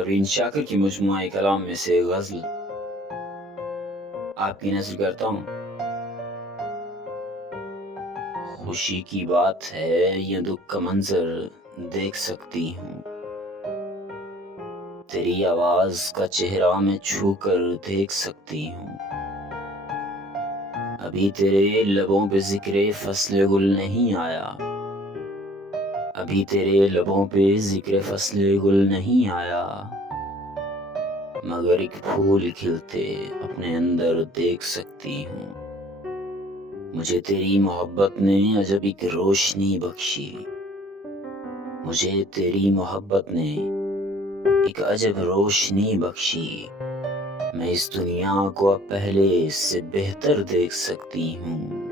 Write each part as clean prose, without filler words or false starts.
परवीन शाकिर की मजमुआ कलाम में से गज़ल आपकी नज़र करता हूँ। खुशी की बात है या दुख का मंजर देख सकती हूँ, तेरी आवाज का चेहरा मैं छू कर देख सकती हूँ। अभी तेरे लबों पे जिक्रे फसले गुल नहीं आया, अभी तेरे लबों पे जिक्रे फसले गुल नहीं आया, मगर एक फूल खिलते अपने अंदर देख सकती हूँ। मुझे तेरी मोहब्बत ने अजब एक रोशनी बख्शी, मुझे तेरी मोहब्बत ने एक अजब रोशनी बख्शी। मैं इस दुनिया को अब पहले से बेहतर देख सकती हूँ।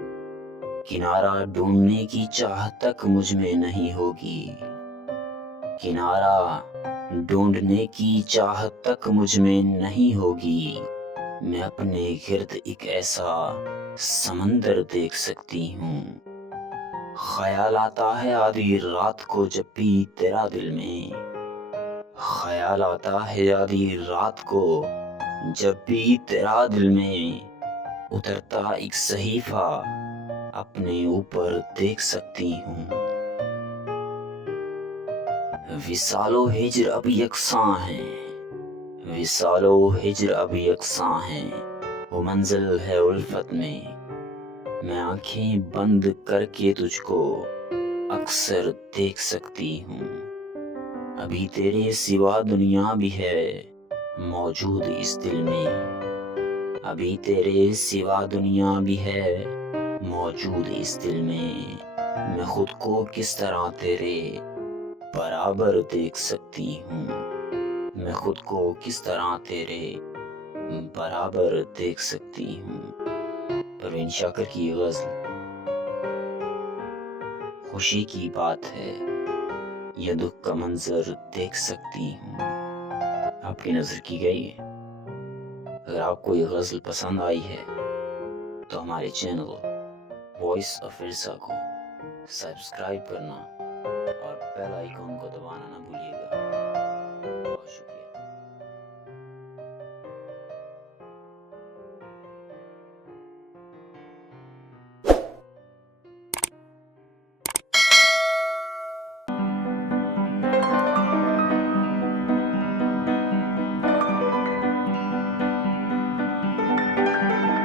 किनारा ढूंढने की चाह तक मुझ में नहीं होगी, किनारा ढूंढने की चाह तक मुझ में नहीं होगी। मैं अपने गिर्द एक ऐसा समंदर देख सकती हूँ। ख्याल आता है आधी रात को जब भी तेरा दिल में, ख्याल आता है आधी रात को जब भी तेरा दिल में। उतरता एक सहीफा अपने ऊपर देख सकती हूँ। विसालो हिज्र अब यकसां है, विसालो हिज्र अब यकसां है, वो मंजिल है उल्फत में। मैं आंखें बंद करके तुझको अक्सर देख सकती हूँ। अभी तेरे सिवा दुनिया भी है मौजूद इस दिल में, अभी तेरे सिवा दुनिया भी है मौजूद इस दिल में। मैं खुद को किस तरह तेरे बराबर देख सकती हूँ, मैं खुद को किस तरह तेरे बराबर देख सकती हूँ। परवीन शाकिर की गज़ल। खुशी की बात है या दुख का मंजर देख सकती हूँ, आपकी नजर की गई है। अगर आपको ये गज़ल पसंद आई है तो हमारे चैनल वॉइस ऑफ इरसा को सब्सक्राइब करना और बेल आइकॉन को दबाना ना भूलिएगा।